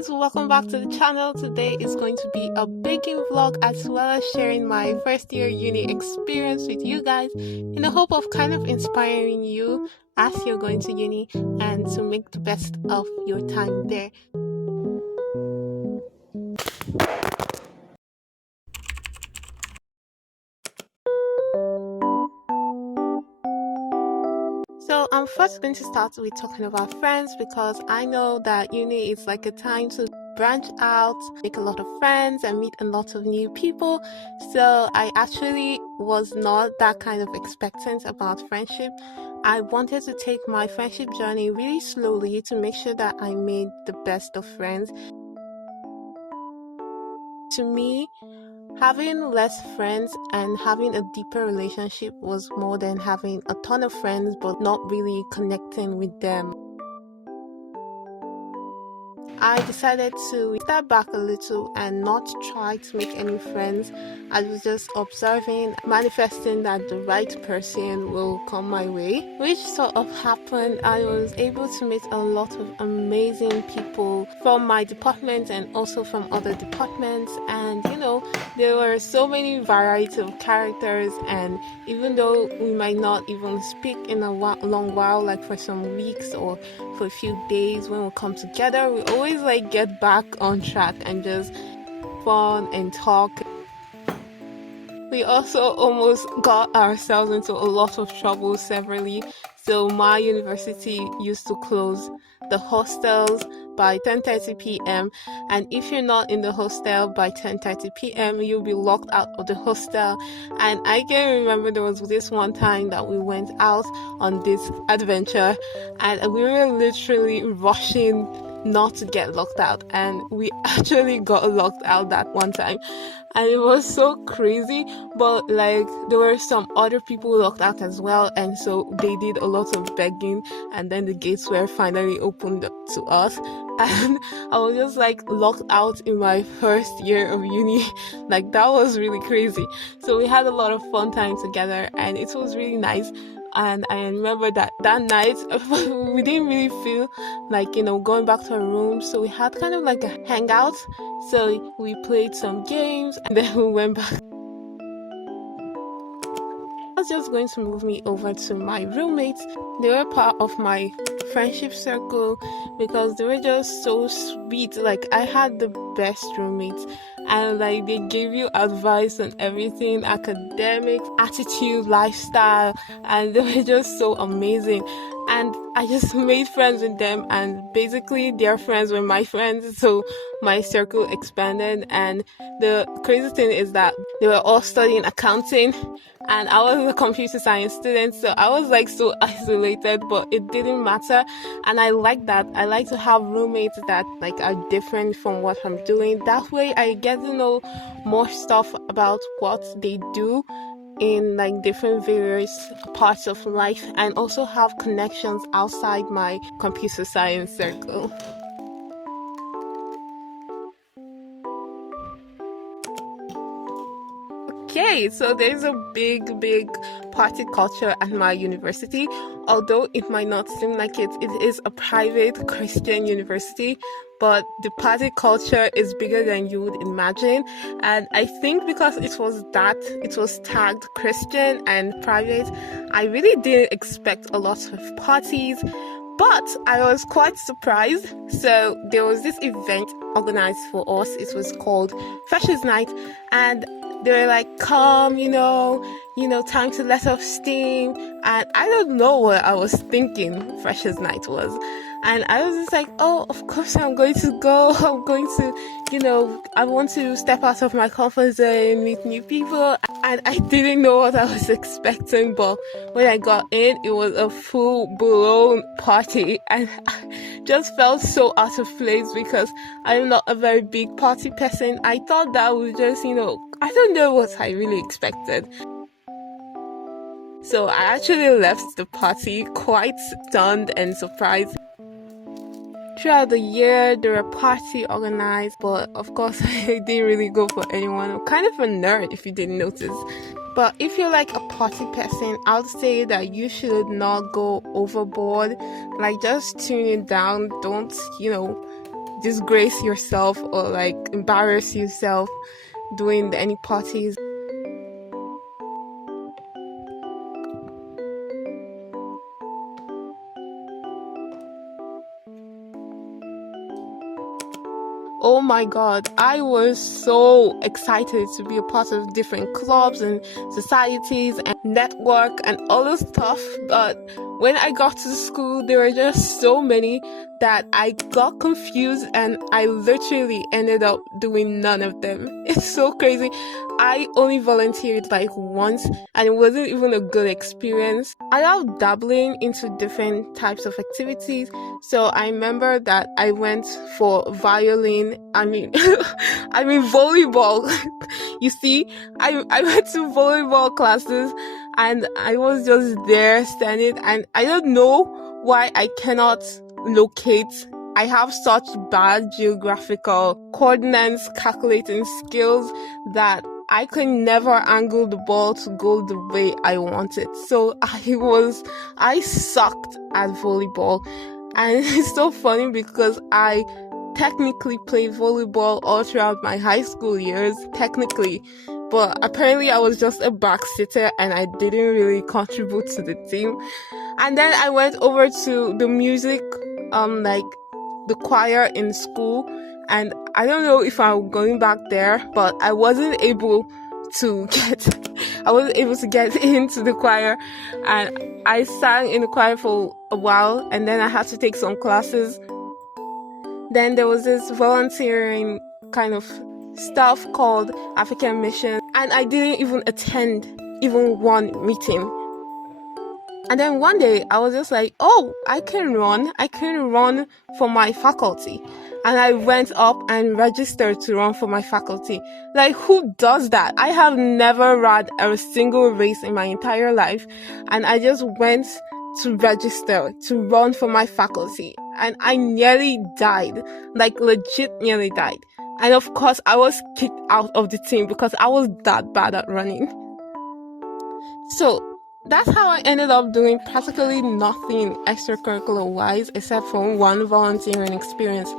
guys, welcome back to the channel. Today is going to be a baking vlog as well as sharing my first year uni experience with you guys in the hope of kind of inspiring you as you're going to uni and to make the best of your time there. So I'm first going to start with talking about friends because I know that uni is like a time to branch out, make a lot of friends and meet a lot of new people. So I actually was not that kind of expectant about friendship. I wanted to take my friendship journey really slowly to make sure that I made the best of friends. To me, having less friends and having a deeper relationship was more than having a ton of friends but not really connecting with them. I decided to step back a little and not try to make any friends. I was just observing, manifesting that the right person will come my way, which sort of happened. I was able to meet a lot of amazing people from my department and also from other departments, and there were so many variety of characters, and even though we might not even speak in a long while, like for some weeks or for a few days, when we come together we always get back on track and just fun and talk. We also almost got ourselves into a lot of trouble severally. So my university used to close the hostels by 10:30 p.m. and if you're not in the hostel by 10:30 p.m. you'll be locked out of the hostel. And I can remember there was this one time that we went out on this adventure and we were literally rushing not to get locked out, and we actually got locked out that one time, and it was so crazy. But there were some other people locked out as well, and so they did a lot of begging, and then the gates were finally opened up to us, and I was just locked out in my first year of uni. That was really crazy. So we had a lot of fun time together and it was really nice. And I remember that night we didn't really feel going back to our room, so we had kind of a hangout. So we played some games and then we went back. I was just going to move me over to my roommates. They were part of my friendship circle because they were just so sweet. I had the best roommates, and they gave you advice on everything, academic, attitude, lifestyle, and they were just so amazing. And I just made friends with them, and basically their friends were my friends, so my circle expanded. And the crazy thing is that they were all studying accounting and I was a computer science student, so I was so isolated, but it didn't matter. And I like that. I like to have roommates that are different from what I'm doing. That way I get to know more stuff about what they do in different various parts of life, and also have connections outside my computer science circle. Okay, so there's a big party culture at my university. Although it might not seem like it is a private Christian university, but the party culture is bigger than you would imagine. And I think because it was tagged Christian and private, I really didn't expect a lot of parties, but I was quite surprised. So there was this event organized for us. It was called Freshers Night, and they were come, time to let off steam. And I don't know what I was thinking Freshers Night was. And I was just oh, of course I'm going to go. I'm going to, I want to step out of my comfort zone, meet new people. And I didn't know what I was expecting, but when I got in, it was a full-blown party. And I just felt so out of place because I'm not a very big party person. I thought that would just, I don't know what I really expected. So I actually left the party quite stunned and surprised. Throughout the year, there were parties organized, but of course, I didn't really go for anyone. I'm kind of a nerd if you didn't notice. But if you're a party person, I would say that you should not go overboard. Just tune it down. Don't, disgrace yourself or like embarrass yourself doing any parties. Oh my god, I was so excited to be a part of different clubs and societies and network and all this stuff. But when I got to school, there were just so many that I got confused and I literally ended up doing none of them. It's so crazy. I only volunteered like once and it wasn't even a good experience. I love dabbling into different types of activities. So I remember that I went for violin. I mean volleyball. You see, I went to volleyball classes and I was just there standing and I don't know why I cannot locate. I have such bad geographical coordinates calculating skills that I could never angle the ball to go the way I wanted. So I sucked at volleyball. And it's so funny because I technically played volleyball all throughout my high school years, technically. But apparently I was just a backseater and I didn't really contribute to the team. And then I went over to the music, like the choir in school. And I don't know if I'm going back there, but I wasn't able to get into the choir, and I sang in the choir for a while and then I had to take some classes. Then there was this volunteering kind of stuff called African Mission and I didn't even attend even one meeting. And then one day I was just like, oh, I can run for my faculty. And I went up and registered to run for my faculty. Like, who does that? I have never run a single race in my entire life. And I just went to register to run for my faculty. And I nearly died. Like, legit nearly died. And of course, I was kicked out of the team because I was that bad at running. So that's how I ended up doing practically nothing extracurricular wise except for one volunteering experience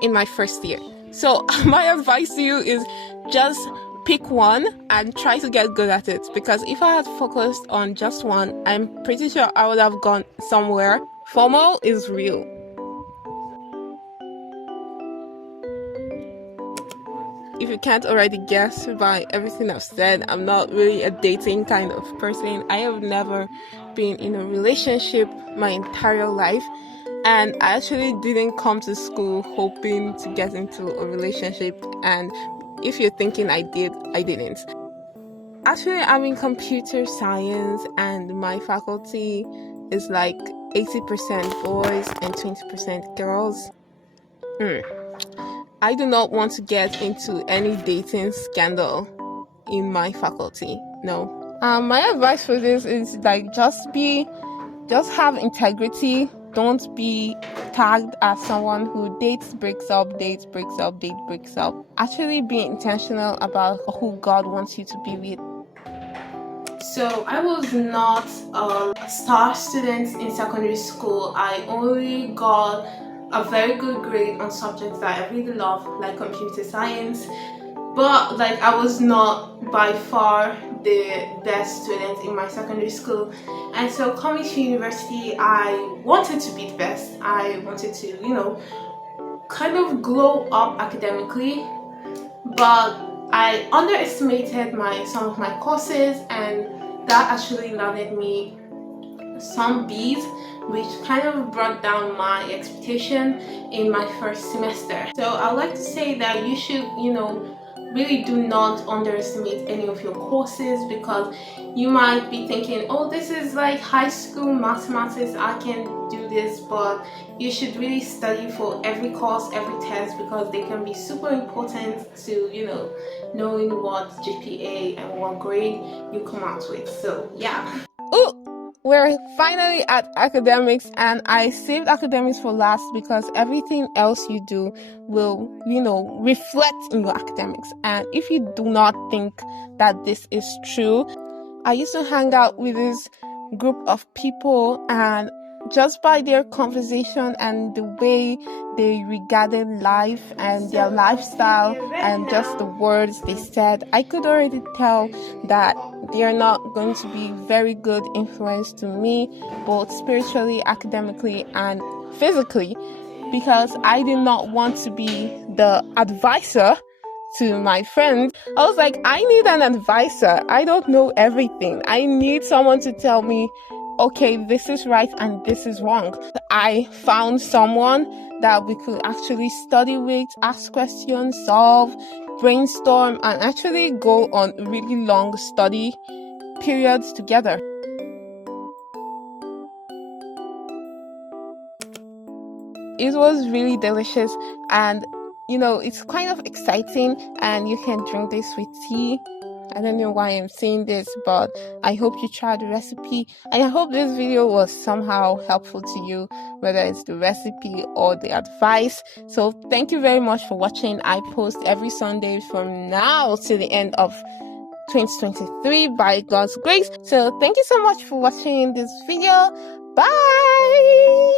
in my first year. So my advice to you is just pick one and try to get good at it, because if I had focused on just one, I'm pretty sure I would have gone somewhere. FOMO is real. If you can't already guess by everything I've said, I'm not really a dating kind of person. I have never been in a relationship my entire life. And I actually didn't come to school hoping to get into a relationship. And if you're thinking I did, I didn't. Actually, I'm in computer science and my faculty is like 80% boys and 20% girls. I do not want to get into any dating scandal in my faculty. No. My advice for this is like just have integrity. Don't be tagged as someone who dates breaks up. Actually be intentional about who God wants you to be with. So I was not a star student in secondary school. I only got a very good grade on subjects that I really love, like computer science, but like I was not by far the best student in my secondary school. And so coming to university, I wanted to be the best. I wanted to, kind of glow up academically, but I underestimated some of my courses, and that actually landed me some B's, which kind of brought down my expectation in my first semester. So I would like to say that you should, really do not underestimate any of your courses, because you might be thinking, oh, this is like high school mathematics, I can do this, but you should really study for every course, every test, because they can be super important to, knowing what GPA and what grade you come out with. So yeah. Oh, we're finally at academics, and I saved academics for last because everything else you do will, reflect in your academics. And if you do not think that this is true, I used to hang out with this group of people, and just by their conversation and the way they regarded life and their lifestyle and just the words they said, I could already tell that they are not going to be very good influence to me, both spiritually, academically, and physically, because I did not want to be the advisor to my friends. I was like, I need an advisor. I don't know everything. I need someone to tell me, okay, this is right and this is wrong. I found someone that we could actually study with, ask questions, solve, brainstorm, and actually go on really long study periods together. It was really delicious, and it's kind of exciting, and you can drink this with tea. I don't know why I'm saying this, but I hope you try the recipe, and I hope this video was somehow helpful to you, whether it's the recipe or the advice. So thank you very much for watching. I post every Sunday from now to the end of 2023 by God's grace. So thank you so much for watching this video. Bye.